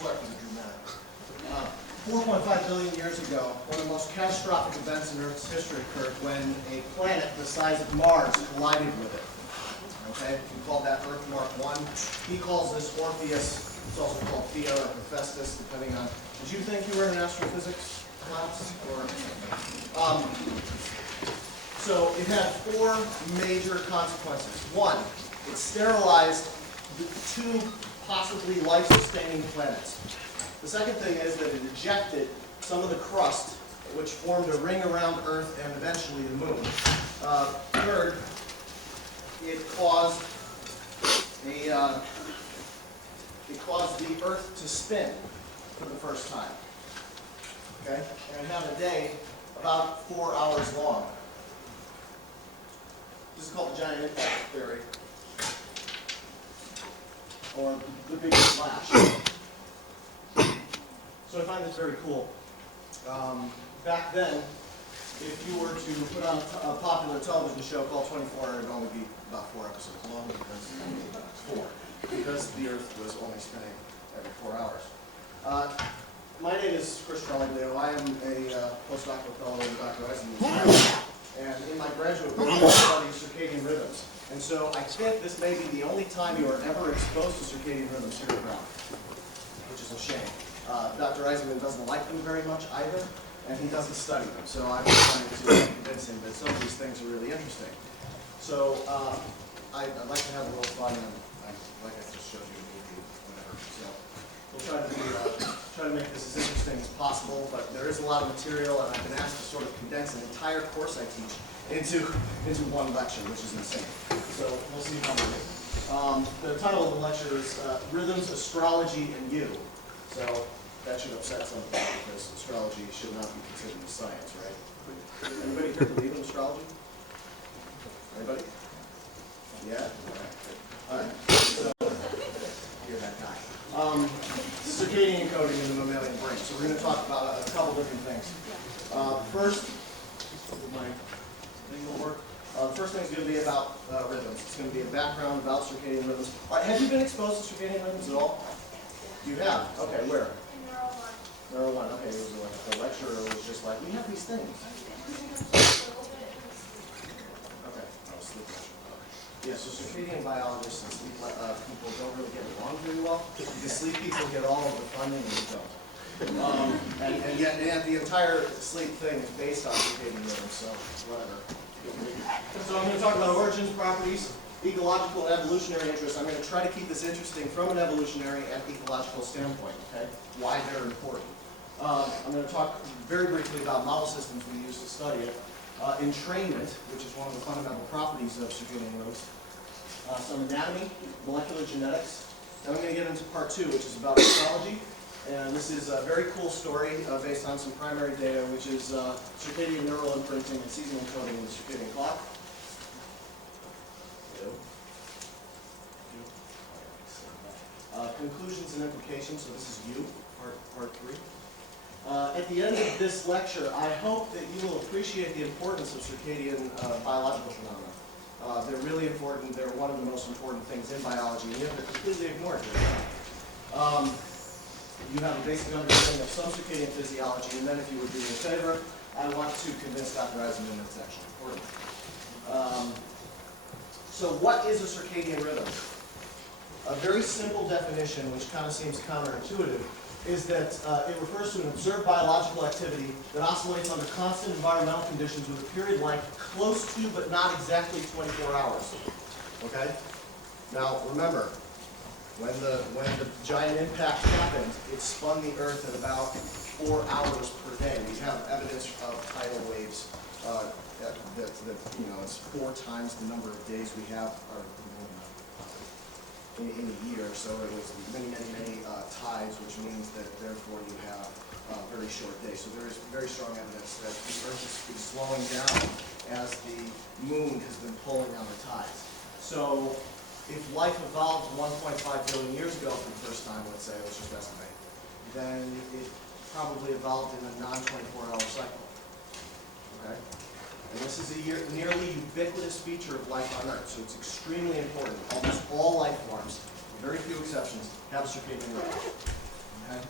swear because it's dramatic. 4.5 billion years ago, one of the most catastrophic events in Earth's history occurred when a planet the size of Mars collided with it. Okay, we call that Earth Mark I. He calls this Orpheus. It's also called Theo or Hephaestus, depending on. Did you think you were in an astrophysics class? Or, so it had four major consequences. One, it sterilized the two possibly life-sustaining planets. The second thing is that it ejected some of the crust, which formed a ring around Earth and eventually the moon. Third, it caused the Earth to spin for the first time. Okay, and have a day about 4 hours long. This is called the giant impact theory, or the big flash. So I find this very cool. Back then, if you were to put on a popular television show called 24, it would only be about 4 episodes long because the Earth was only spinning every 4 hours. My name is Chris Trelliglio. I am a postdoctoral fellow in Dr. Eisenman's and in my graduate work, I study circadian rhythms. And so I think this may be the only time you are ever exposed to circadian rhythms here at Brown, which is a shame. Dr. Eisenman doesn't like them very much either, and he doesn't study them. So I'm trying to convince him that some of these things are really interesting. So I'd like to have a little fun, and like I just showed you, maybe whatever. So we'll try to make this as interesting as possible, but there is a lot of material, and I've been asked to sort of condense an entire course I teach into one lecture, which is insane. So we'll see how we do. The title of the lecture is Rhythms, Astrology, and You. So that should upset some people because astrology should not be considered a science, right? Anybody here believe in astrology? Anybody? Yeah? All right. So, you're that guy. Circadian encoding in the mammalian brain. So we're going to talk about a couple different things. First, my thing will work. The first thing is going to be about rhythms. It's going to be a background about circadian rhythms. All right, have you been exposed to circadian rhythms at all? You have? Okay, where? In Neuro 1. Neuro 1. Okay, it was like a lecture, or it was just like, we have these things. Okay, oh, sleep lecture. Yeah, so circadian biologists and sleep people don't really get along very well, because sleep people get all of the funding and we don't. And yet the entire sleep thing is based on circadian rhythms, so whatever. So I'm going to talk about origins, properties, ecological and evolutionary interests. I'm going to try to keep this interesting from an evolutionary and ecological standpoint, okay? Why they're important. I'm going to talk very briefly about model systems we use to study it, entrainment, which is one of the fundamental properties of circadian rhythms, some anatomy, molecular genetics. Then I'm going to get into part 2, which is about astrology. And this is a very cool story based on some primary data, which is circadian neural imprinting and seasonal encoding in the circadian clock. Conclusions and implications, so this is you, part 3. At the end of this lecture, I hope that you will appreciate the importance of circadian biological phenomena. They're really important. They're one of the most important things in biology, and yet they're completely ignored here. You have a basic understanding of some circadian physiology, and then if you would do me a favor, I want to convince Dr. Eisenman that it's actually important. So what is a circadian rhythm? A very simple definition, which kind of seems counterintuitive, is that it refers to an observed biological activity that oscillates under constant environmental conditions with a period length close to but not exactly 24 hours. Okay? Now, remember, when the giant impact happened, it spun the Earth at about 4 hours per day. We have evidence of tidal waves that you know, it's 4 times the number of days we have in a year. So it was many tides, which means that therefore you have very short days. So there is very strong evidence that the Earth is slowing down as the moon has been pulling on the tides. So if life evolved 1.5 billion years ago for the first time, let's say, let's just estimate, then it probably evolved in a non-24-hour cycle. Okay? And this is a nearly ubiquitous feature of life on Earth, so it's extremely important. Almost all life forms, very few exceptions, have a circadian rhythm. Okay?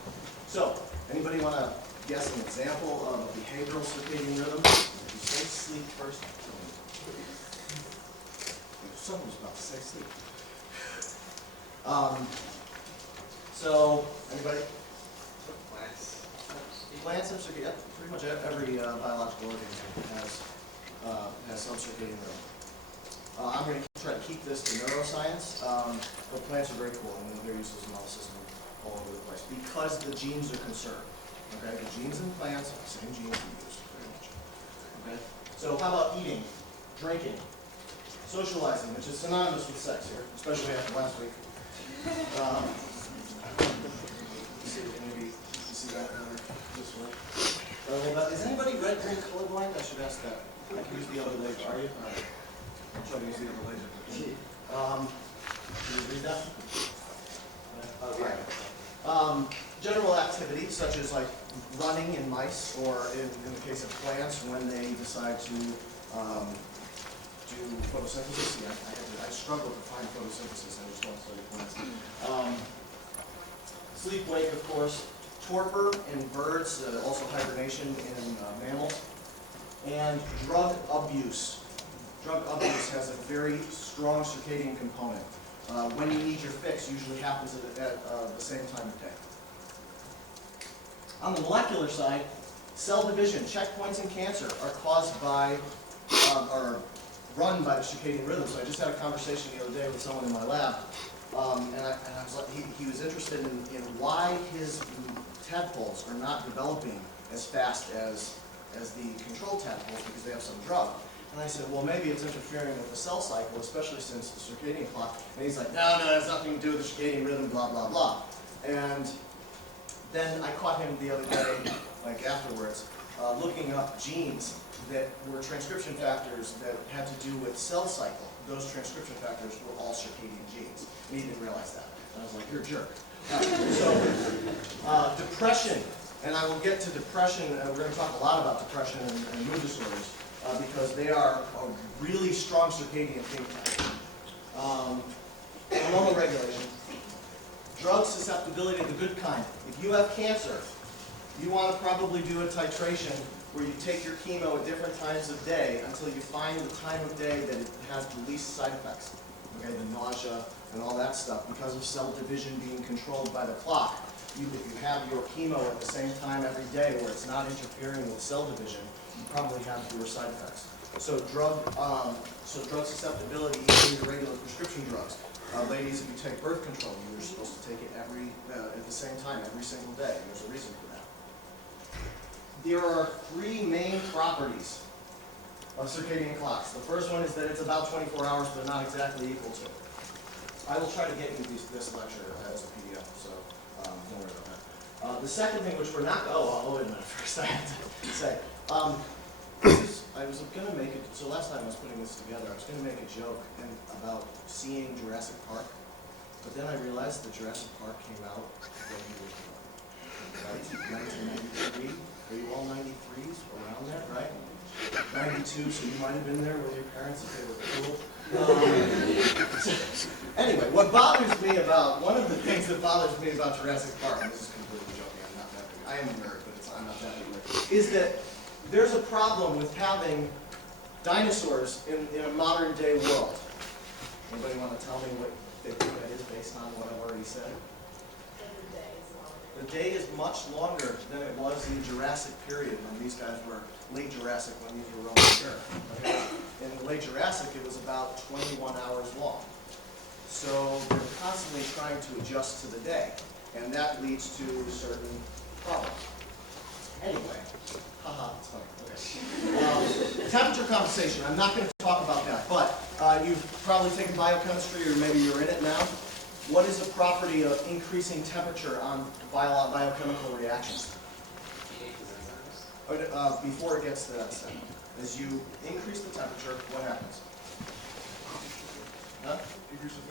So, anybody want to guess an example of a behavioral circadian rhythm? If you say sleep first, someone was about to say sleep. So, anybody? Plants. Plants have circadian. Yep, pretty much every biological organism has some circadian rhythm. I'm going to try to keep this to neuroscience, but plants are very cool, and their uses in all system all over the place because the genes are conserved. Okay, the genes in plants are the same genes we use very much. Okay, so how about eating, drinking, socializing, which is synonymous with sex here, especially after last week. Maybe you see that this way. Is anybody red, green, colorblind? I should ask that. I can use the other laser. Are you? All right. I'll try to use the other laser. Can you read that? General activity, such as like running in mice, or in the case of plants, when they decide to do photosynthesis. Yeah, I struggle to find photosynthesis. I just don't study plants. Sleep, wake, of course. Torpor in birds, also hibernation in mammals. And drug abuse. Drug abuse has a very strong circadian component. When you need your fix usually happens at the same time of day. On the molecular side, cell division, checkpoints in cancer are caused by, or run by the circadian rhythm. So I just had a conversation the other day with someone in my lab, and I was like, he was interested in why his tadpoles are not developing as fast as the control tadpoles because they have some drug. And I said, well, maybe it's interfering with the cell cycle, especially since the circadian clock. And he's like, no, it has nothing to do with the circadian rhythm, blah, blah, blah. And then I caught him the other day, like afterwards, looking up genes that were transcription factors that had to do with cell cycle. Those transcription factors were all circadian genes. And he didn't realize that. And I was like, you're a jerk. Depression. And I will get to depression. We're going to talk a lot about depression and mood disorders. Because they are a really strong circadian think tank. Hormonal regulation. Drug susceptibility, the good kind. If you have cancer, you want to probably do a titration where you take your chemo at different times of day until you find the time of day that it has the least side effects. Okay, the nausea and all that stuff. Because of cell division being controlled by the clock, if you have your chemo at the same time every day where it's not interfering with cell division, you probably have fewer side effects. So drug susceptibility, even your regular prescription drugs. Ladies, if you take birth control, you're supposed to take it at the same time, every single day. There's a reason for that. There are three main properties of circadian clocks. The first one is that it's about 24 hours, but not exactly equal to. I will try to get you this lecture as a PDF, so don't worry about that. The second thing, which we're not, wait a minute first, I have to say. I was going to make it, so last time I was putting this together, I was going to make a joke about seeing Jurassic Park, but then I realized that Jurassic Park came out when he was born. Right? 1993? Are you all 93s around there, right? 92, so you might have been there with your parents if they were cool. Anyway, one of the things that bothers me about Jurassic Park, and this is completely joking, I'm not that big, I am a nerd, but I'm not that big, is that there's a problem with having dinosaurs in a modern day world. Anybody want to tell me what they think that is based on what I've already said? The day is much longer than it was in the Jurassic period when these guys were late Jurassic, when these were roaming the earth. Okay? In the late Jurassic, it was about 21 hours long. So they're constantly trying to adjust to the day, and that leads to certain problems. Anyway, haha, it's funny. Okay. Temperature compensation. I'm not going to talk about that, but you've probably taken biochemistry, or maybe you're in it now. What is a property of increasing temperature on biochemical reactions? Before it gets to that step, as you increase the temperature, what happens? Huh?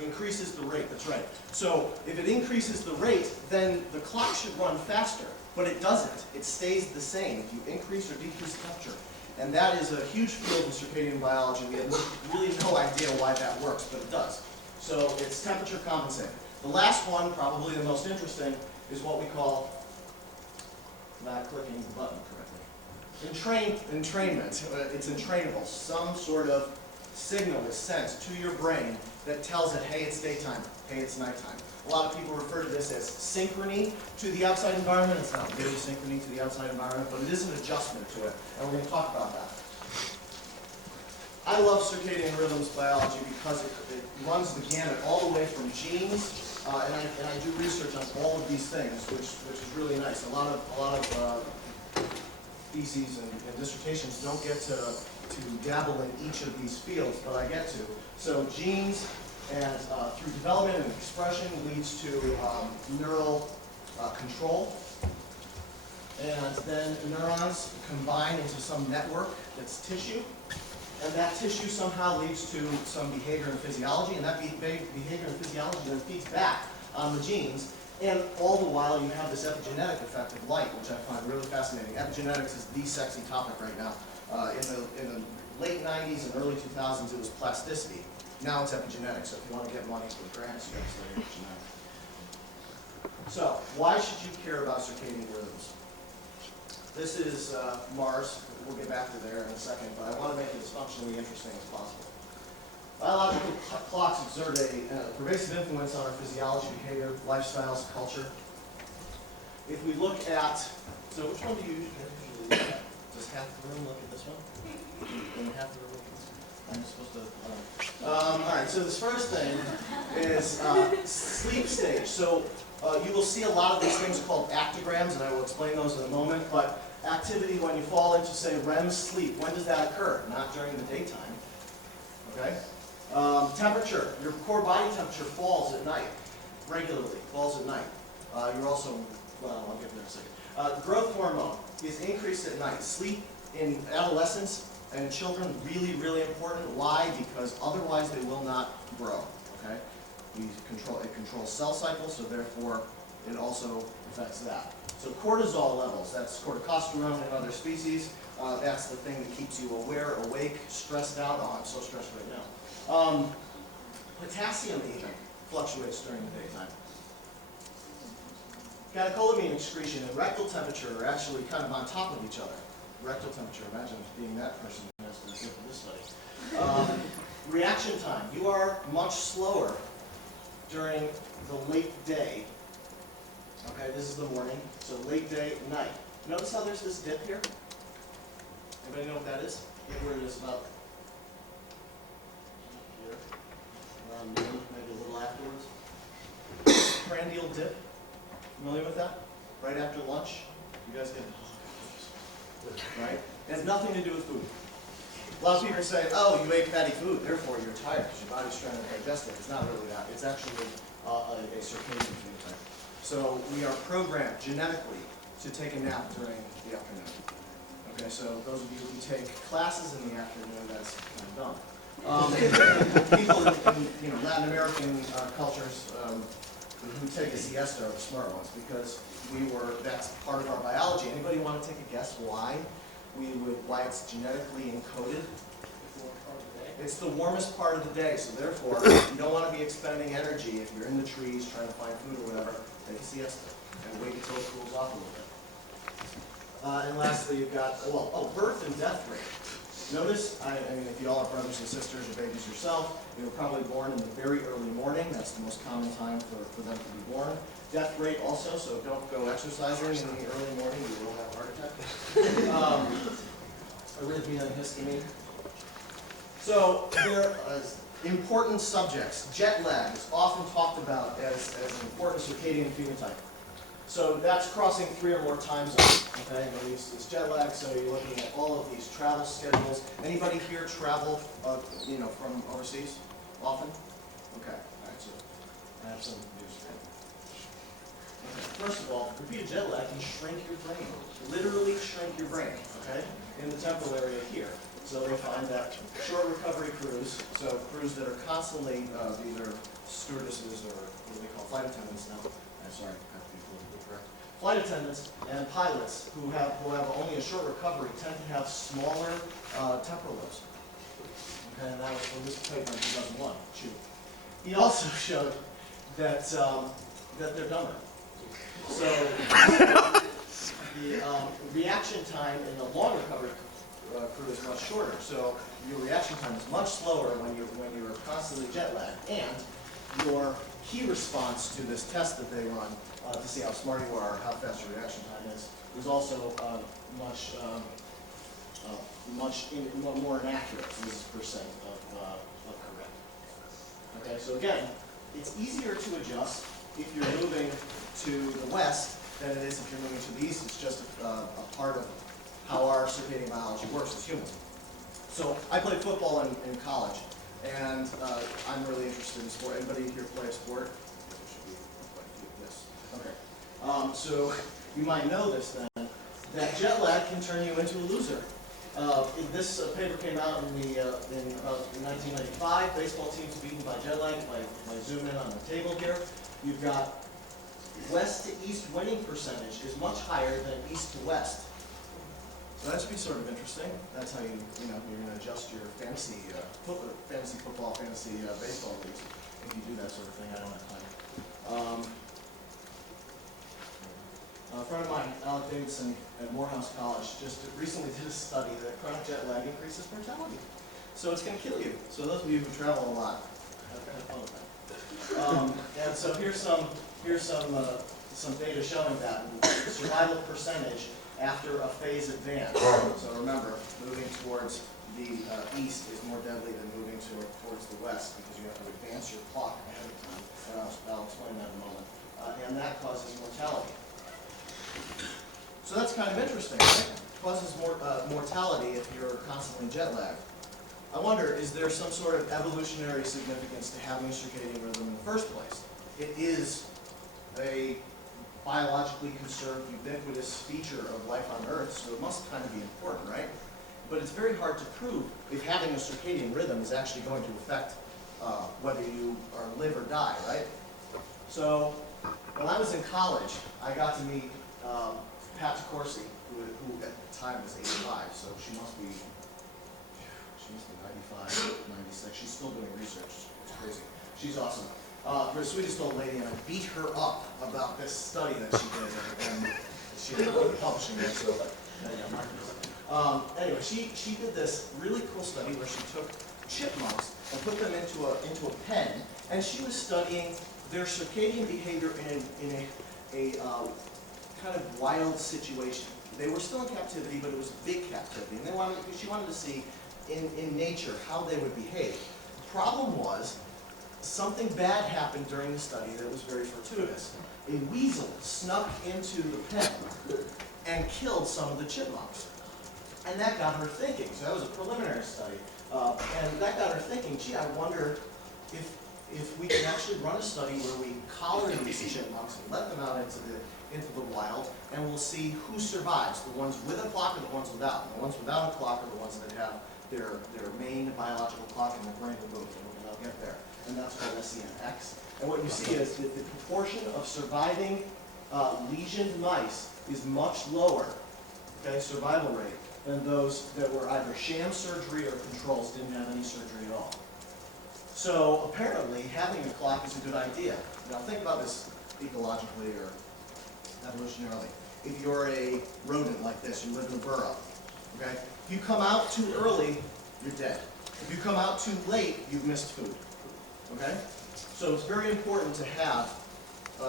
Increases the rate, that's right. So if it increases the rate, then the clock should run faster, but it doesn't. It stays the same if you increase or decrease temperature. And that is a huge field in circadian biology. We have really no idea why that works, but it does. So it's temperature compensated. The last one, probably the most interesting, is what we call, not clicking the button correctly, entrainment. It's entrainable. Some sort of signal is sent to your brain that tells it, hey, it's daytime, hey, it's nighttime. A lot of people refer to this as synchrony to the outside environment. It's not really synchrony to the outside environment, but it is an adjustment to it, and we're going to talk about that. I love circadian rhythms biology because it runs the gamut all the way from genes, and I do research on all of these things, which is really nice. A lot of theses and dissertations don't get to dabble in each of these fields, but I get to. So genes and through development and expression leads to neural control, and then neurons combine into some network that's tissue. And that tissue somehow leads to some behavior and physiology, and that behavior and physiology then feeds back on the genes. And all the while, you have this epigenetic effect of light, which I find really fascinating. Epigenetics is the sexy topic right now. In the late 90s and early 2000s, it was plasticity. Now it's epigenetics. So if you want to get money for grants, you got to study epigenetics. So why should you care about circadian rhythms? This is Mars. We'll get back to there in a second, but I want to make it as functionally interesting as possible. Biological clocks exert a pervasive influence on our physiology, behavior, lifestyles, culture. If we look at, so which one do you usually look at? Does half the room look at this one? And half the room look at this one? I'm supposed to, all right, so this first thing is sleep stage. So you will see a lot of these things called actigrams, and I will explain those in a moment, but activity when you fall into, say, REM sleep, when does that occur? Not during the daytime, okay? Temperature, your core body temperature falls at night, regularly, falls at night. You're also, well, I'll get there in a second. Growth hormone is increased at night. Sleep in adolescence and in children, really, really important. Why? Because otherwise they will not grow, okay? It controls cell cycles, so therefore it also affects that. So cortisol levels, that's corticosterone in other species, that's the thing that keeps you aware, awake, stressed out. Oh, I'm so stressed right now. Potassium even fluctuates during the daytime. Catecholamine excretion and rectal temperature are actually kind of on top of each other. Rectal temperature, imagine being that person who has to do for this study. Reaction time, you are much slower during the late day. Okay, this is the morning, so late day, night. Notice how there's this dip here? Anybody know what that is? Where it is about here, around noon, maybe a little afterwards. Prandial dip, familiar with that? Right after lunch, you guys get, right? It has nothing to do with food. A lot of people say, oh, you ate fatty food, therefore you're tired because your body's trying to digest it. It's not really that. It's actually a circadian phenotype. So we are programmed genetically to take a nap during the afternoon. Okay, so those of you who take classes in the afternoon, that's kind of dumb. People in Latin American cultures who take a siesta are the smart ones because that's part of our biology. Anybody want to take a guess why it's genetically encoded? It's the warmest part of the day, so therefore you don't want to be expending energy if you're in the trees trying to find food or whatever. Take a siesta and wait until it cools off a little bit. And lastly, you've got, birth and death rate. Notice, I mean, if you all are brothers and sisters or babies yourself, you were probably born in the very early morning. That's the most common time for them to be born. Death rate also, so don't go exercising in the early morning. You will have a heart attack. Arrhythmia and histamine. So there are important subjects. Jet lag is often talked about as an important circadian phenotype. So that's crossing 3 or more time zones. Okay, it's jet lag. So you're looking at all of these travel schedules. Anybody here travel, from overseas often? Okay, all right. So I have some news for you. Okay. First of all, repeated jet lag can shrink your brain. Literally shrink your brain. Okay, in the temporal area here. So they find that short recovery crews, so crews that are constantly either stewardesses or what do they call flight attendants now. I'm sorry, I have to be politically correct. Flight attendants and pilots who have only a short recovery tend to have smaller temporal lobes. Okay, and that was from this paper in 2001. He also showed that they're dumber. So the reaction time in the longer covered crew is much shorter. So your reaction time is much slower when you're constantly jet lagged, and your key response to this test that they run to see how smart you are, or how fast your reaction time is also much more inaccurate. So this is percent of correct. Okay, so again, it's easier to adjust if you're moving to the west than it is if you're moving to the east. It's just a part of how our circadian biology works as humans. So I played football in college, and I'm really interested in sport. Anybody here play a sport? There should be quite a few. Yes. Okay. So you might know this then, that jet lag can turn you into a loser. This paper came out in about 1995. Baseball teams beaten by jet lag. If I zoom in on the table here, you've got west to east winning percentage is much higher than east to west. So that should be sort of interesting. That's how you're going to adjust your fantasy football, fantasy baseball leagues. If you do that sort of thing, I don't have time. A friend of mine, Alec Davidson at Morehouse College, just recently did a study that chronic jet lag increases mortality. So it's going to kill you. So those of you who travel a lot, have fun with that. And so here's some data showing that survival percentage after a phase advance. So remember, moving towards the east is more deadly than moving towards the west, because you have to advance your clock ahead of time. And I'll explain that in a moment. And that causes mortality. So that's kind of interesting, right? It causes mortality if you're constantly jet lagged. I wonder, is there some sort of evolutionary significance to having a circadian rhythm in the first place? It is a biologically conserved, ubiquitous feature of life on Earth, so it must kind of be important, right? But it's very hard to prove if having a circadian rhythm is actually going to affect whether you live or die, right? So when I was in college, I got to meet Pat DeCourcy, who at the time was 85, so she must be 95, 96. She's still doing research. It's crazy. She's awesome. Her sweetest old lady, and I beat her up about this study that she did, and she ended up publishing it, so anyway, she did this really cool study where she took chipmunks and put them into a pen, and she was studying their circadian behavior in a kind of wild situation. They were still in captivity, but it was big captivity, and she wanted to see in nature how they would behave. The problem was, something bad happened during the study that was very fortuitous. A weasel snuck into the pen and killed some of the chipmunks. And that got her thinking. So that was a preliminary study. And that got her thinking, gee, I wonder if we can actually run a study where we collar these chipmunks and let them out into the wild, and we'll see who survives, the ones with a clock or the ones without. And the ones without a clock are the ones that have their main biological clock in their brain removed, and I'll get there. And that's called SENX. And what you see is that the proportion of surviving lesioned mice is much lower, okay, survival rate, than those that were either sham surgery or controls, didn't have any surgery at all. So apparently having a clock is a good idea. Now think about this ecologically or evolutionarily. If you're a rodent like this, you live in a burrow, okay? If you come out too early, you're dead. If you come out too late, you've missed food. Okay? So it's very important to have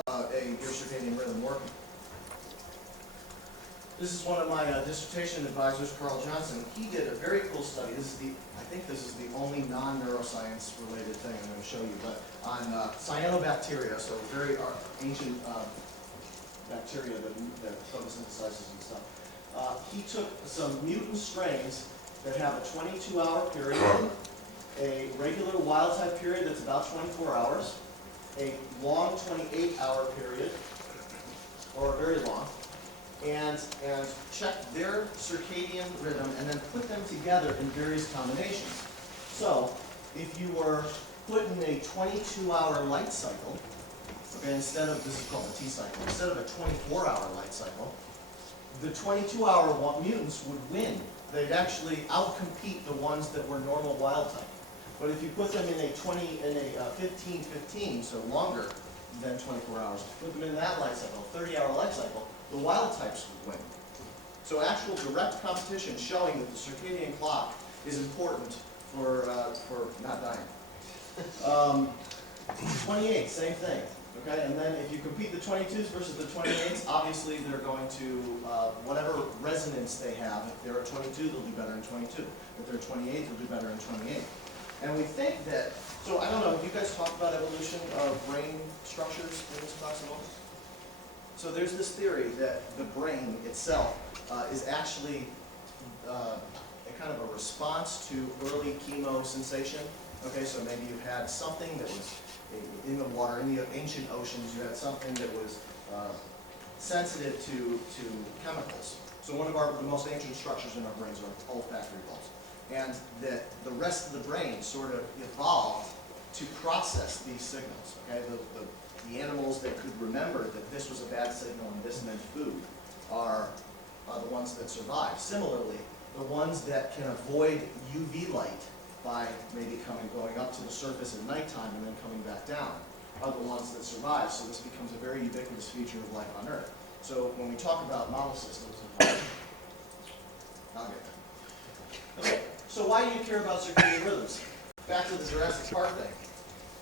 your circadian rhythm working. This is one of my dissertation advisors, Carl Johnson. He did a very cool study. I think this is the only non-neuroscience related thing I'm going to show you, but on cyanobacteria, so very ancient bacteria that photosynthesizes and stuff. He took some mutant strains that have a 22-hour period, a regular wild-type period that's about 24 hours, a long 28-hour period, or very long, and check their circadian rhythm and then put them together in various combinations. So, if you were put in a 22-hour light cycle, okay, instead of, this is called the T cycle, instead of a 24-hour light cycle, the 22-hour mutants would win. They'd actually outcompete the ones that were normal wild type. But if you put them in a 15-15, so longer than 24 hours. Put them in that life cycle, 30-hour life cycle, the wild types would win. So actual direct competition showing that the circadian clock is important for not dying. 28, same thing. Okay, and then if you compete the 22s versus the 28s, obviously they're going to, whatever resonance they have, if they're a 22, they'll do better in 22. If they're a 28, they'll do better in 28. And we think that, so I don't know, have you guys talked about evolution of brain structures in this class at all? So there's this theory that the brain itself is actually a kind of a response to early chemo sensation. Okay, so maybe you had something that was in the water, in the ancient oceans, you had something that was sensitive to chemicals. So one of the most ancient structures in our brains are olfactory bulbs. And that the rest of the brain sort of evolved to process these signals. Okay, the animals that could remember that this was a bad signal and this meant food are the ones that survive. Similarly, the ones that can avoid UV light by maybe going up to the surface at nighttime and then coming back down are the ones that survive. So this becomes a very ubiquitous feature of life on Earth. So when we talk about model systems, I'll get there. Okay, so why do you care about circadian rhythms? Back to the Jurassic Park thing.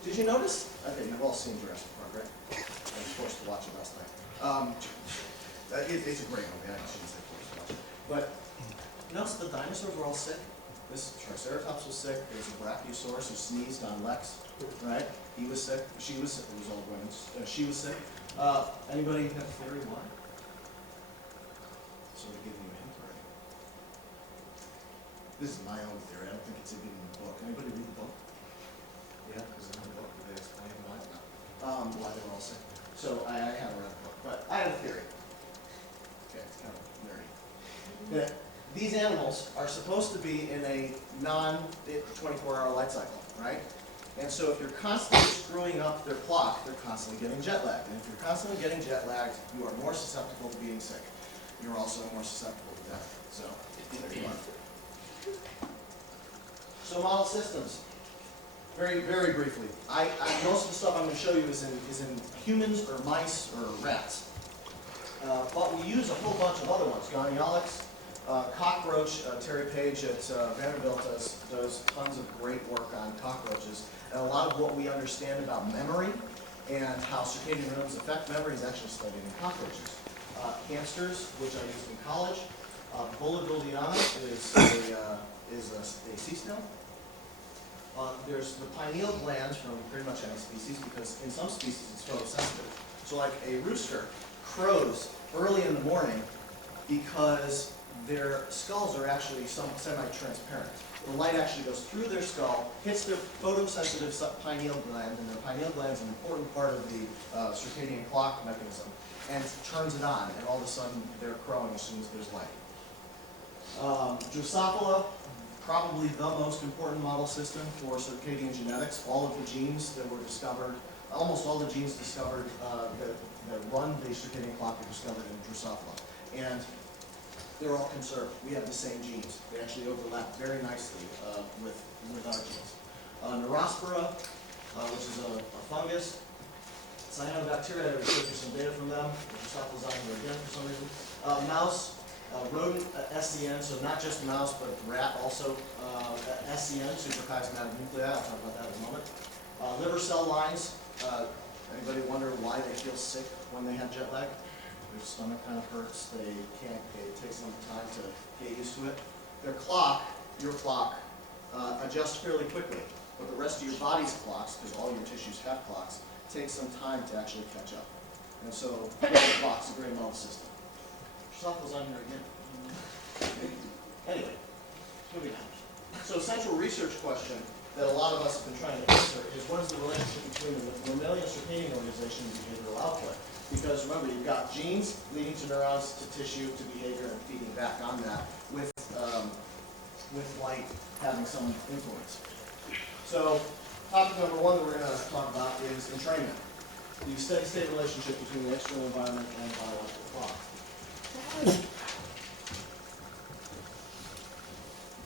Did you notice? Okay, you've all seen Jurassic Park, right? I was forced to watch it last night. It's a great movie. I shouldn't say forced to watch it. But notice the dinosaurs were all sick. This Triceratops was sick. There was a Brachiosaurus who sneezed on Lex, right? He was sick. She was sick. It was all women. She was sick. Anybody have a theory why? So we're giving you a hint already. This is my own theory. I don't think it's even in the book. Anybody read the book? Yeah, because it's in the book. Did they explain why? No. Why they were all sick. So I haven't read the book, but I have a theory. Okay, it's kind of nerdy. That these animals are supposed to be in a non-24-hour light cycle, right? And so if you're constantly screwing up their clock, they're constantly getting jet lagged. And if you're constantly getting jet lagged, you are more susceptible to being sick. You're also more susceptible to death. So there you are. So model systems. Very, very briefly. Most of the stuff I'm going to show you is in humans or mice or rats. But we use a whole bunch of other ones. Goniolics, cockroach. Terry Page at Vanderbilt does tons of great work on cockroaches. And a lot of what we understand about memory and how circadian rhythms affect memory is actually studied in cockroaches. Hamsters, which I used in college. Bullivilliana is a sea snail. There's the pineal glands from pretty much any species, because in some species it's photosensitive. So like a rooster crows early in the morning because their skulls are actually semi-transparent. The light actually goes through their skull, hits their photosensitive pineal gland, and the pineal gland is an important part of the circadian clock mechanism, and turns it on, and all of a sudden they're crowing as soon as there's light. Drosophila, probably the most important model system for circadian genetics. All of the genes that were discovered, almost all the genes discovered that run the circadian clock were discovered in Drosophila. And they're all conserved. We have the same genes. They actually overlap very nicely with our genes. Neurospora, which is a fungus. Cyanobacteria, I showed you some data from them. Drosophila's on here again for some reason. Mouse. Rodent SCN, so not just mouse, but rat also SCN, suprachiasmatic nuclei. I'll talk about that in a moment. Liver cell lines. Anybody wonder why they feel sick when they have jet lag? Their stomach kind of hurts. It takes some time to get used to it. Their clock, your clock, adjusts fairly quickly, but the rest of your body's clocks, because all your tissues have clocks, takes some time to actually catch up. And so the clock's a great model system. Drosophila's on here again. Anyway, moving on. So central research question that a lot of us have been trying to answer is, what is the relationship between the mammalian circadian organization and behavioral output? Because remember, you've got genes leading to neurons, to tissue, to behavior, and feeding back on that with light having some influence. So topic number one that we're going to talk about is entrainment. The steady-state relationship between the external environment and biological clock.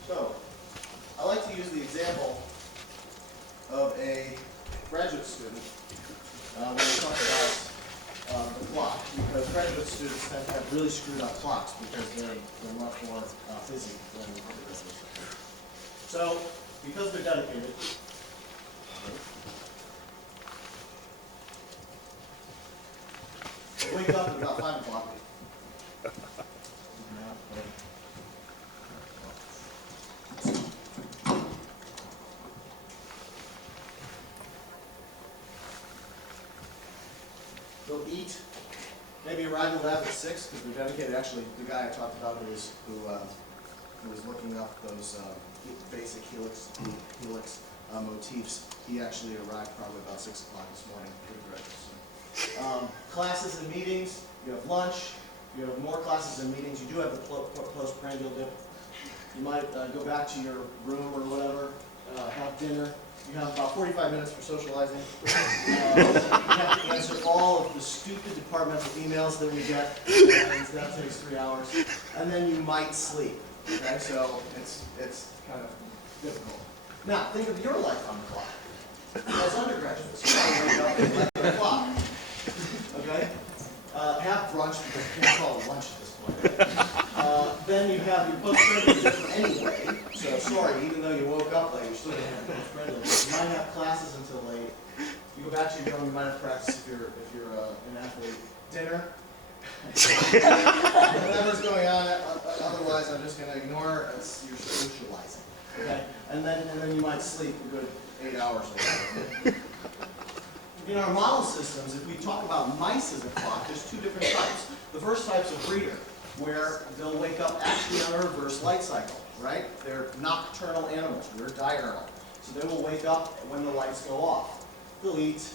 So, I like to use the example of a graduate student when we talk graduate students tend to have really screwed up clocks because they're much more busy than undergraduate students. So, because they're dedicated, they wake up at about 5 o'clock. They'll eat, maybe arrive at the lab at 6 because they're dedicated. Actually, the guy I talked about who was looking up those basic helix motifs, he actually arrived probably about 6 o'clock this morning. Pretty graduate. Classes and meetings, you have lunch, you have more classes and meetings. You do have the postprandial dip. You might go back to your room or whatever, have dinner. You have about 45 minutes for socializing. You have to answer all of the stupid departmental emails that we get, and that takes 3 hours. And then you might sleep. Okay, so it's kind of difficult. Now, think of your life on the clock. As undergraduates, you probably wake up at 11 o'clock. Okay? Have brunch, because you can't call it lunch at this point. Then you have your postgraduate dip anyway. So sorry, even though you woke up late, you're still going to have postgraduate. You might have classes until late. You go back to your room, you might have practice if you're an athlete. Dinner. Whatever's going on, otherwise I'm just going to ignore it. You're socializing. Okay? And then you might sleep a good 8 hours or whatever. In our model systems, if we talk about mice as a clock, there's two different types. The first type's a breeder, where they'll wake up actually on a reverse light cycle, right? They're nocturnal animals. We're diurnal. So they will wake up when the lights go off. They'll eat.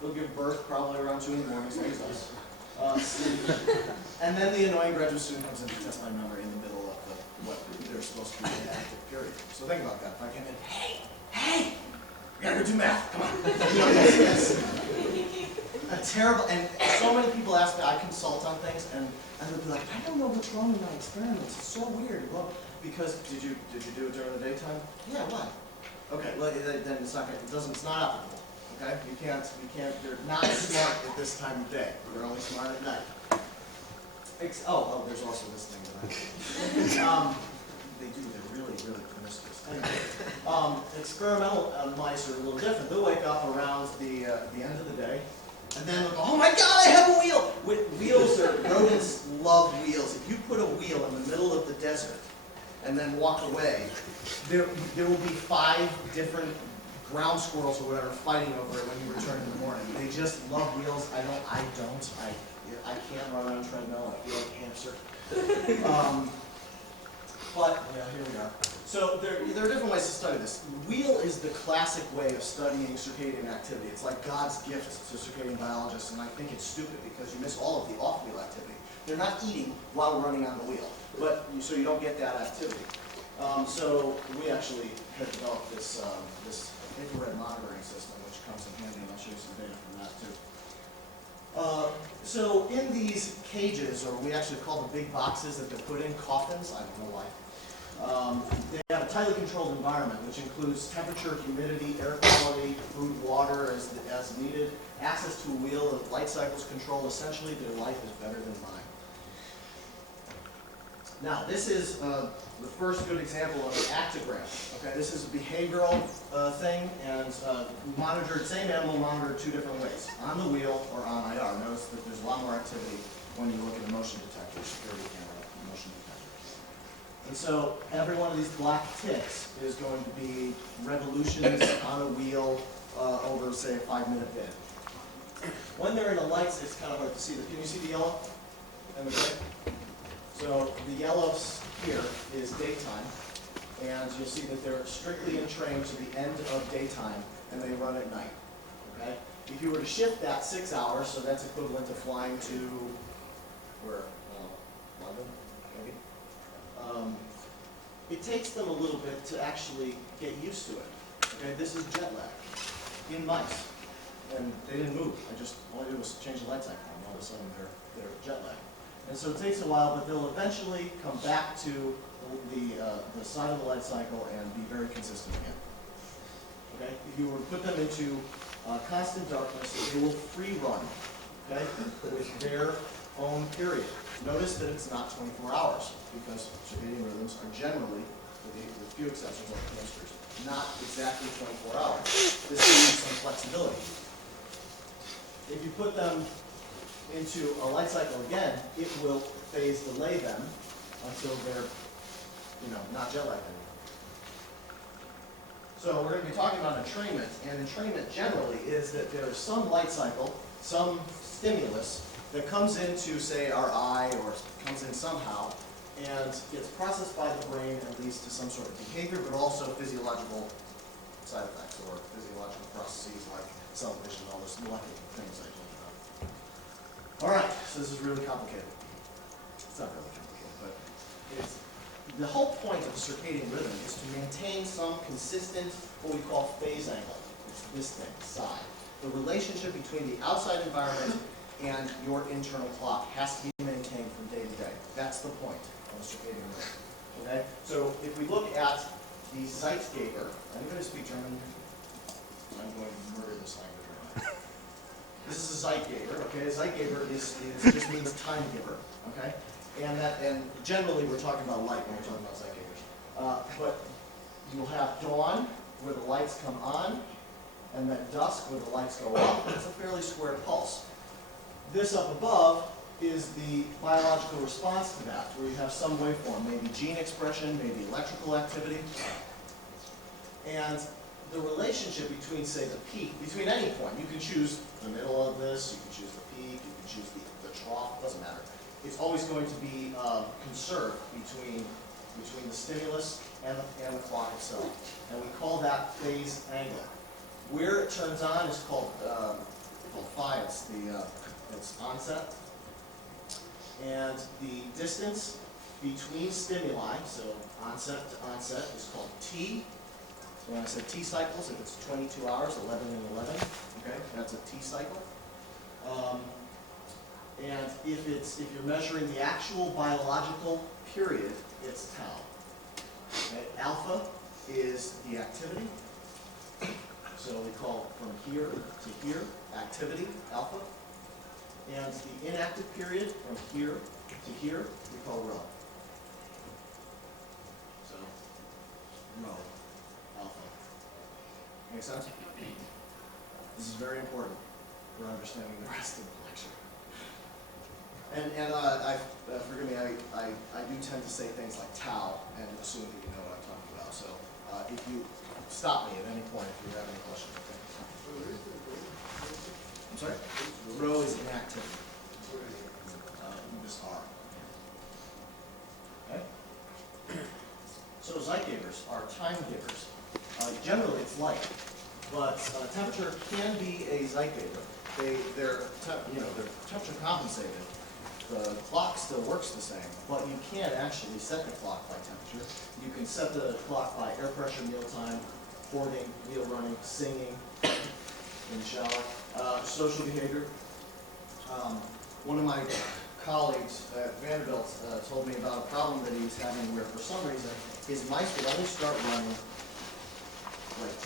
They'll give birth probably around 2 in the morning, same as us. Sleep. And then the annoying graduate student comes in to test my memory in the middle of what they're supposed to be an active period. So think about that. If I came in, hey, you gotta go do math, come on. You know, it's a terrible, and so many people ask me, I consult on things, and they'll be like, I don't know what's wrong with my experiments. It's so weird. Well, because did you do it during the daytime? Yeah, why? Okay, well then it's not applicable. Okay, you can't. They're not smart at this time of day. They're only smart at night. There's also this thing that they do. They're really promiscuous. Anyway, experimental mice are a little different. They'll wake up around the end of the day, and then they'll go, oh my God, I have a wheel! Rodents love wheels. If you put a wheel in the middle of the desert and then walk away, there will be 5 different ground squirrels or whatever fighting over it when you return in the morning. They just love wheels. I can't run on a treadmill. I feel like cancer. But yeah, here we are. So there are different ways to study this. Wheel is the classic way of studying circadian activity. It's like God's gift to circadian biologists, and I think it's stupid because you miss all of the off-wheel activity. They're not eating while running on the wheel, so you don't get that activity. So we actually have developed this infrared monitoring system, which comes in handy, and I'll show you some data from that too. So in these cages, or we actually call the big boxes that they're put in coffins, I don't know why, they have a tightly controlled environment, which includes temperature, humidity, air quality, food, water as needed, access to a wheel, and light cycles control. Essentially, their life is better than mine. Now, this is the first good example of an actogram. Okay, this is a behavioral thing, and same animal monitored 2 different ways, on the wheel or on IR. Notice that there's a lot more activity when you look at a motion detector, security camera, motion detector. And so every one of these black ticks is going to be revolutions on a wheel over, say, a 5-minute bid. When they're in the lights, it's kind of hard to see. Can you see the yellow and the gray? So the yellows here is daytime, and you'll see that they're strictly entrained to the end of daytime, and they run at night. Okay? If you were to shift that 6 hours, so that's equivalent to flying to where? London, maybe. It takes them a little bit to actually get used to it. Okay? This is jet lag in mice, and they didn't move. All I did was change the light cycle, and all of a sudden they're jet lagged. And so it takes a while, but they'll eventually come back to the side of the light cycle and be very consistent again. Okay? If you were to put them into constant darkness, they will free run, okay, with their own period. Notice that it's not 24 hours, because circadian rhythms are generally, with few exceptions like hamsters, not exactly 24 hours. This needs some flexibility. If you put them into a light cycle again, it will phase delay them until they're, not jet-lagged anymore. So we're going to be talking about entrainment, and entrainment generally is that there is some light cycle, some stimulus that comes into, say, our eye, or comes in somehow, and gets processed by the brain and leads to some sort of behavior, but also physiological side effects or physiological processes like cell division, all those molecular things I told you about. All right, so this is really complicated. It's not really complicated, but it's the whole point of the circadian rhythm is to maintain some consistent, what we call phase angle. It's this thing, psi. The relationship between the outside environment and your internal clock has to be maintained from day to day. That's the point of the circadian rhythm. Okay? So if we look at the Zeitgeber, anybody speak German? I'm going to murder this language right now. This is a Zeitgeber, okay? A Zeitgeber just means time giver, okay? And generally we're talking about light when we're talking about Zeitgebers. But you'll have dawn where the lights come on, and then dusk where the lights go off. It's a fairly square pulse. This up above is the biological response to that, where you have some waveform, maybe gene expression, maybe electrical activity. And the relationship between, say, the peak, between any point, you can choose the middle of this, you can choose the peak, you can choose the trough, doesn't matter. It's always going to be conserved between the stimulus and the clock itself. And we call that phase angle. Where it turns on is called phi, it's onset. And the distance between stimuli, so onset to onset, is called T. So when I said T cycles, if it's 22 hours, 11 and 11, okay, that's a T cycle. And if you're measuring the actual biological period, it's tau. Okay? Alpha is the activity. So we call from here to here activity, alpha. And the inactive period from here to here, we call rho. So, rho, alpha. Make sense? This is very important for understanding the rest of the lecture. And forgive me, I do tend to say things like tau and assume that you know what I'm talking about. So if you stop me at any point if you have any questions. Okay. I'm sorry? Rho is inactivity. This R. Okay? So Zeitgebers are time givers. Generally it's light, but temperature can be a Zeitgeber. They're temperature compensated. The clock still works the same, but you can't actually set the clock by temperature. You can set the clock by air pressure, mealtime, hoarding, wheel running, singing in the shower, social behavior. One of my colleagues at Vanderbilt told me about a problem that he was having where for some reason his mice would only start running,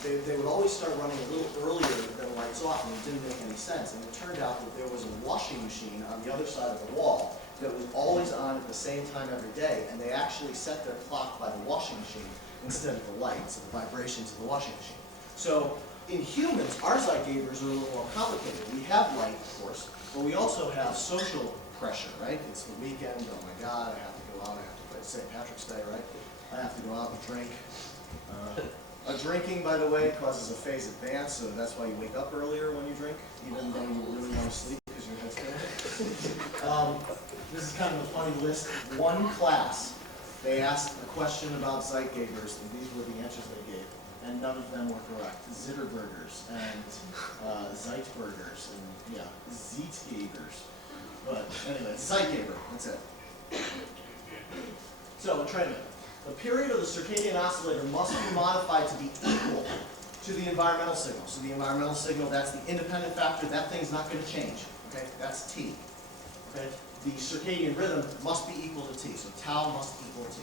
they would always start running a little earlier than lights off, and it didn't make any sense. And it turned out that there was a washing machine on the other side of the wall that was always on at the same time every day, and they actually set their clock by the washing machine instead of the lights and the vibrations of the washing machine. So in humans, our Zeitgebers are a little more complicated. We have light, of course, but we also have social pressure, right? It's the weekend, oh my God, I have to go out, I have to play St. Patrick's Day, right? I have to go out and drink. Drinking, by the way, causes a phase advance, so that's why you wake up earlier when you drink, even though you really want to sleep because your head's killing. This is kind of a funny list. One class, they asked a question about Zeitgebers, and these were the answers they gave, and none of them were correct. Zitterburgers and Zeitburgers and, yeah, Zeitgebers. But anyway, Zeitgeber, that's it. So, entrainment. The period of the circadian oscillator must be modified to be equal to the environmental signal. So the environmental signal, that's the independent factor. That thing's not going to change. Okay, that's T. Okay, the circadian rhythm must be equal to T. So tau must equal T.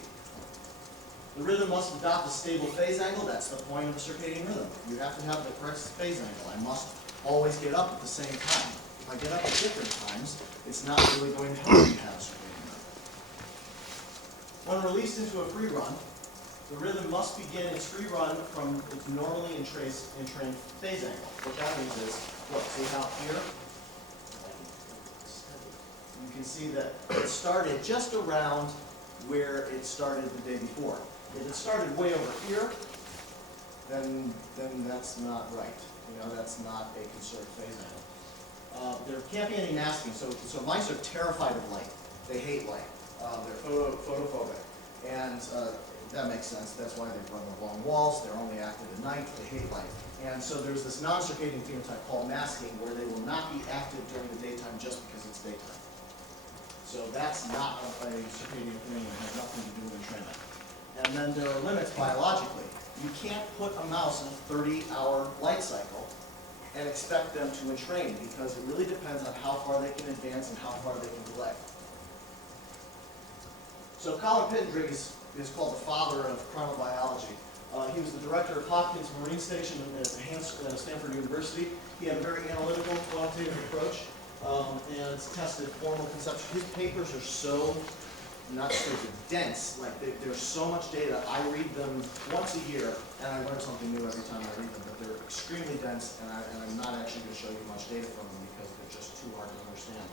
The rhythm must adopt a stable phase angle. That's the point of the circadian rhythm. You have to have the correct phase angle. I must always get up at the same time. If I get up at different times, it's not really going to help you have circadian rhythm. When released into a free run, the rhythm must begin its free run from its normally entrained phase angle. What that means is, look, see how here, you can see that it started just around where it started the day before. If it started way over here, then that's not right. You know, that's not a conserved phase angle. There can't be any masking, so mice are terrified of light. They hate light. They're photophobic. And that makes sense. That's why they run along walls. They're only active at night. They hate light. And so there's this non-circadian phenotype called masking where they will not be active during the daytime just because it's daytime. So that's not a circadian thing and has nothing to do with entrainment. And then there are limits biologically. You can't put a mouse in a 30-hour light cycle and expect them to entrain because it really depends on how far they can advance and how far they can delay. So Colin Pittendrigg is called the father of chronobiology. He was the director of Hopkins Marine Station at Stanford University. He had a very analytical, quantitative approach and tested formal conception. His papers are so, not stupid, dense. Like there's so much data. I read them once a year, and I learn something new every time I read them. But they're extremely dense, and I'm not actually going to show you much data from them because they're just too hard to understand.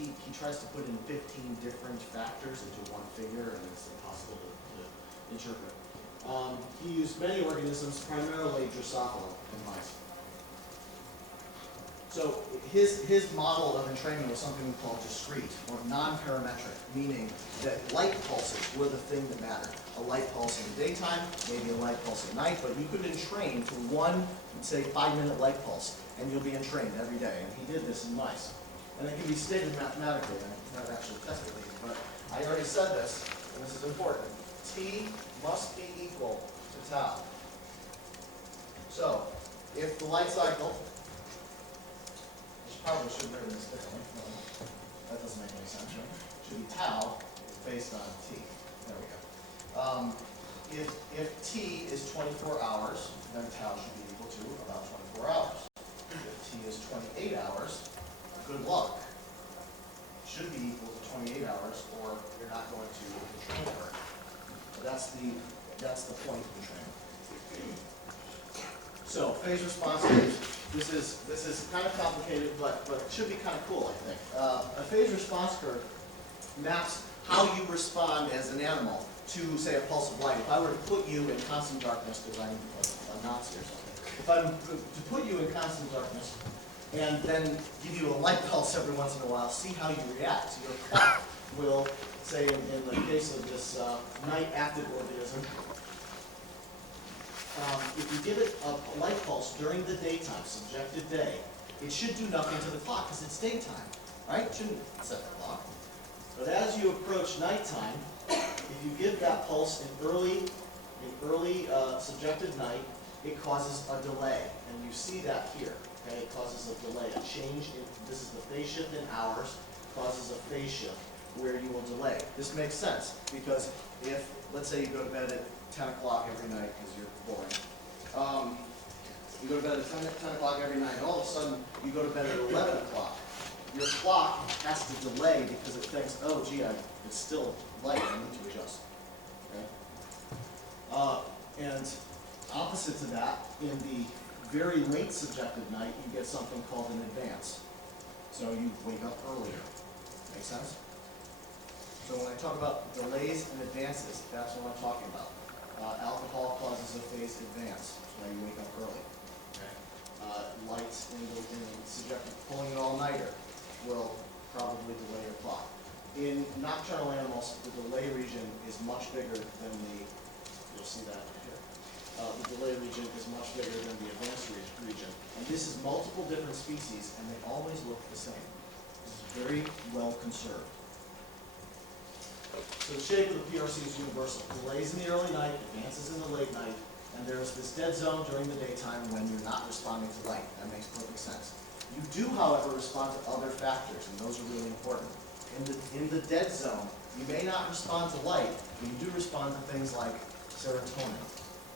He tries to put in 15 different factors into one figure, and it's impossible to interpret. He used many organisms, primarily Drosophila in mice. So his model of entrainment was something we call discrete or non-parametric, meaning that light pulses were the thing that mattered. A light pulse in the daytime, maybe a light pulse at night, but you could entrain to one, say, 5-minute light pulse, and you'll be entrained every day. And he did this in mice. And it can be stated mathematically, and I haven't actually tested these, but I already said this, and this is important. T must be equal to tau. So, if the light cycle, probably should have written this differently. No, that doesn't make any sense, right? It should be tau based on t. There we go. If t is 24 hours, then tau should be equal to about 24 hours. If t is 28 hours, good luck. It should be equal to 28 hours, or you're not going to entrain her. So that's the point of entrainment. So phase response curves. This is kind of complicated, but it should be kind of cool, I think. A phase response curve maps how you respond as an animal to, say, a pulse of light. If I were to put you in constant darkness, because I'm a Nazi or something, if I'm to put you in constant darkness and then give you a light pulse every once in a while, see how you react. So your clock will, say, in the case of this night-active organism, if you give it a light pulse during the daytime, subjective day, it should do nothing to the clock because it's daytime, right? It shouldn't set the clock. But as you approach nighttime, if you give that pulse in early subjective night, it causes a delay, and you see that here. Okay, it causes a delay, a change in. This is the phase shift in hours, causes a phase shift where you will delay. This makes sense because if, let's say, you go to bed at 10 o'clock every night because you're boring. You go to bed at 10 o'clock every night, and all of a sudden you go to bed at 11 o'clock. Your clock has to delay because it thinks, oh, gee, it's still light, I need to adjust. Okay? And opposite to that, in the very late subjective night, you get something called an advance. So you wake up earlier. Make sense? So when I talk about delays and advances, that's what I'm talking about. Alcohol causes a phase advance, that's why you wake up early. Okay? Lights in the subjective, pulling an all-nighter will probably delay your clock. In nocturnal animals, the delay region is much bigger than the, you'll see that right here. The delay region is much bigger than the advanced region. And this is multiple different species, and they always look the same. This is very well conserved. So the shape of the PRC is universal. Delays in the early night, advances in the late night, and there's this dead zone during the daytime when you're not responding to light. That makes perfect sense. You do, however, respond to other factors, and those are really important. In the dead zone, you may not respond to light, but you do respond to things like serotonin.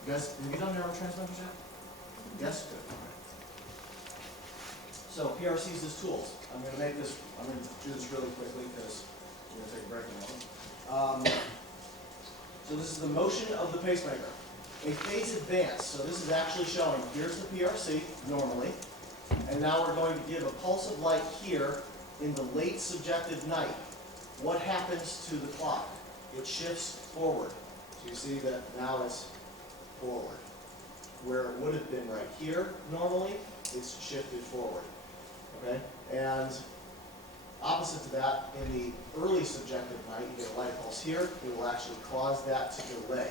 You guys, have you done neurotransmitters yet? Yes? Good. So PRCs as tools. I'm going to do this really quickly because we're going to take a break in a moment. So this is the motion of the pacemaker. A phase advance. So this is actually showing, here's the PRC normally, and now we're going to give a pulse of light here in the late subjective night. What happens to the clock? It shifts forward. So you see that now it's forward. Where it would have been right here normally, it's shifted forward. Okay? And opposite to that, in the early subjective night, you get a light pulse here. It will actually cause that to delay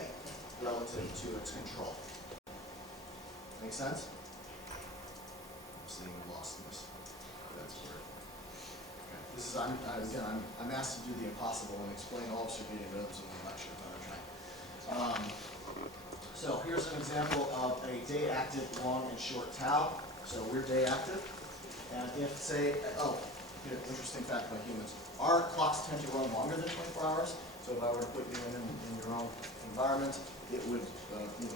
relative to its control. Make sense? I'm seeing lost in this. That's weird. Okay. This is I'm asked to do the impossible and explain all of circadian rhythms in the lecture, but I'm trying. So here's an example of a day active long and short tau. So we're day active, and if say interesting fact about humans, our clocks tend to run longer than 24 hours. So if I were to put you in your own environment, it would,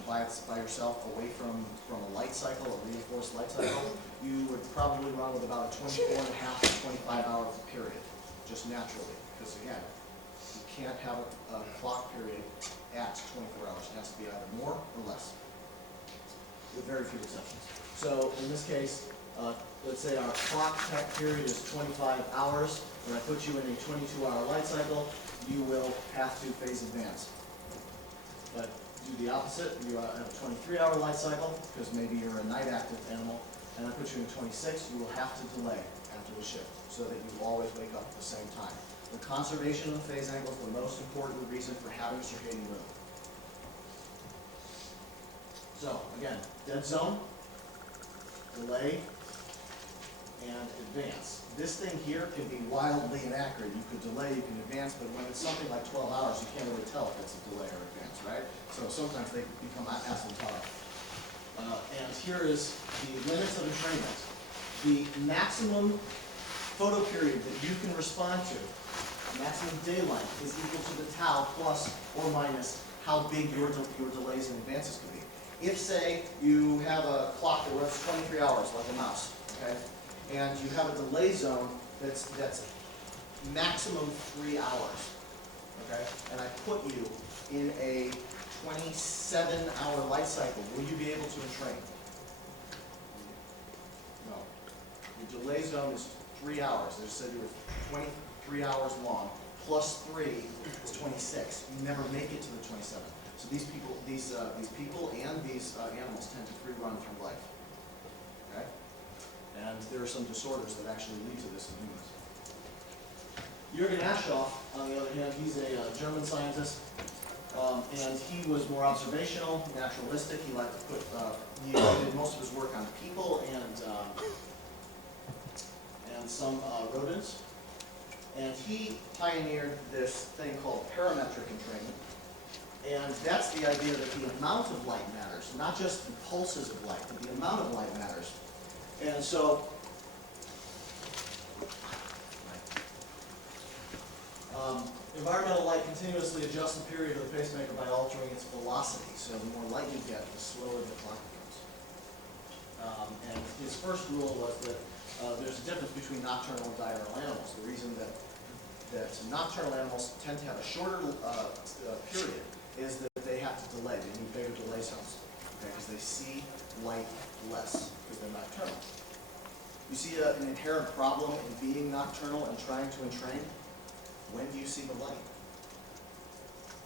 by yourself, away from a light cycle, a reinforced light cycle, you would probably run with about a 24 and a half to 25 hour period, just naturally. Because again, you can't have a clock period at 24 hours. It has to be either more or less, with very few exceptions. So in this case, let's say our clock period is 25 hours. When I put you in a 22-hour light cycle, you will have to phase advance. But do the opposite. You have a 23-hour light cycle, because maybe you're a night active animal, and I put you in 26, you will have to delay after the shift, so that you always wake up at the same time. The conservation of the phase angle is the most important reason for having circadian rhythm. So, again, dead zone, delay, and advance. This thing here can be wildly inaccurate. You could delay, you can advance, but when it's something like 12 hours, you can't really tell if it's a delay or advance, right? So sometimes they become asymptotic. And here is the limits of entrainment. The maximum photo period that you can respond to, maximum day length, is equal to the tau plus or minus how big your delays and advances can be. If, say, you have a clock that runs 23 hours like a mouse, okay, and you have a delay zone that's maximum 3 hours, okay, and I put you in a 27-hour light cycle, will you be able to entrain? No. Your delay zone is 3 hours. They said you were 23 hours long, plus 3 is 26. You never make it to the 27. So these people and these animals tend to free run through life. Okay? And there are some disorders that actually lead to this in humans. Jürgen Aschoff, on the other hand, he's a German scientist, and he was more observational, naturalistic. He liked to put, he did most of his work on people and some rodents. And he pioneered this thing called parametric entrainment. And that's the idea that the amount of light matters, not just the pulses of light, but the amount of light matters. And so, environmental light continuously adjusts the period of the pacemaker by altering its velocity. So the more light you get, the slower the clock becomes. And his first rule was that there's a difference between nocturnal and diurnal animals. The reason that nocturnal animals tend to have a shorter period is that they have to delay. They need bigger delay zones, okay, because they see light less because they're nocturnal. You see an inherent problem in being nocturnal and trying to entrain? When do you see the light?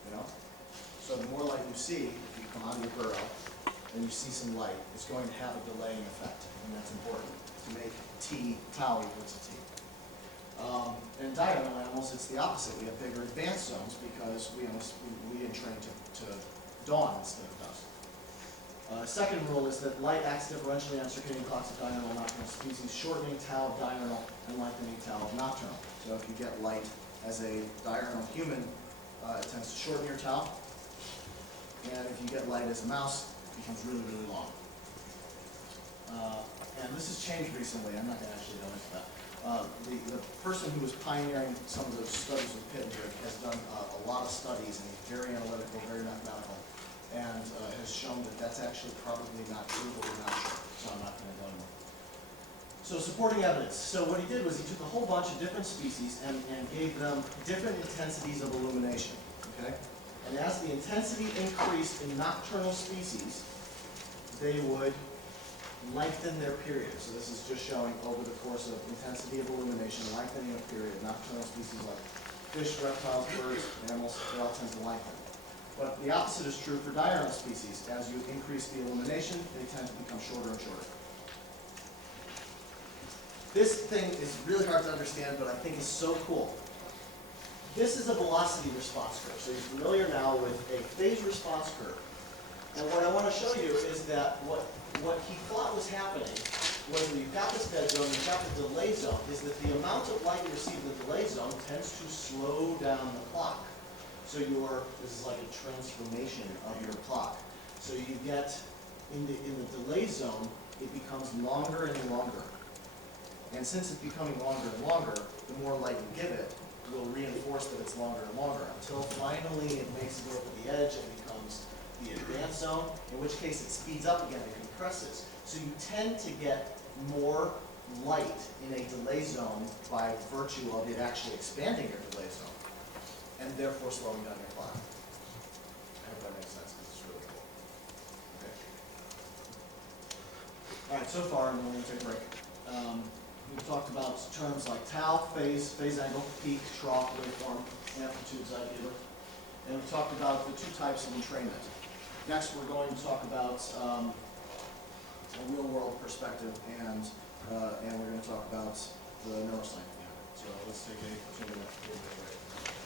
You know? So the more light you see, if you come out of your burrow and you see some light, it's going to have a delaying effect, and that's important to make tau equal to T. In diurnal animals, it's the opposite. We have bigger advanced zones because we entrain to dawn instead of dusk. Second rule is that light acts differentially on circadian clocks of diurnal and nocturnal species, shortening tau of diurnal and lengthening tau of nocturnal. So if you get light as a diurnal human, it tends to shorten your tau. And if you get light as a mouse, it becomes really, really long. And this has changed recently. I'm not going to actually go into that. The person who was pioneering some of those studies with Pittenberg has done a lot of studies, and he's very analytical, very mathematical, and has shown that that's actually probably not true, but we're not sure, so I'm not going to go into So supporting evidence. So what he did was he took a whole bunch of different species and gave them different intensities of illumination, okay? And as the intensity increased in nocturnal species, they would lengthen their period. So this is just showing over the course of intensity of illumination, lengthening of period. Nocturnal species like fish, reptiles, birds, mammals, they all tend to lengthen. But the opposite is true for diurnal species. As you increase the illumination, they tend to become shorter and shorter. This thing is really hard to understand, but I think is so cool. This is a velocity response curve. So you're familiar now with a phase response curve. And what I want to show you is that what he thought was happening was when you've got this dead zone, you've got the delay zone, is that the amount of light you receive in the delay zone tends to slow down the clock. So this is like a transformation of your clock. So you get, in the delay zone, it becomes longer and longer. And since it's becoming longer and longer, the more light you give it, will reinforce that it's longer and longer, until finally it makes it over the edge and becomes the advanced zone, in which case it speeds up again and compresses. So you tend to get more light in a delay zone by virtue of it actually expanding your delay zone, and therefore slowing down your clock. I hope that makes sense, because it's really cool. Okay. All right, so far, and then we're going to take a break. We've talked about terms like tau, phase angle, peak, trough, waveform, amplitude, Z-giver. And we talked about the two types of entrainment. Next, we're going to talk about a real-world perspective, and we're going to talk about the neuroscience behind it. So let's take a 2-minute break.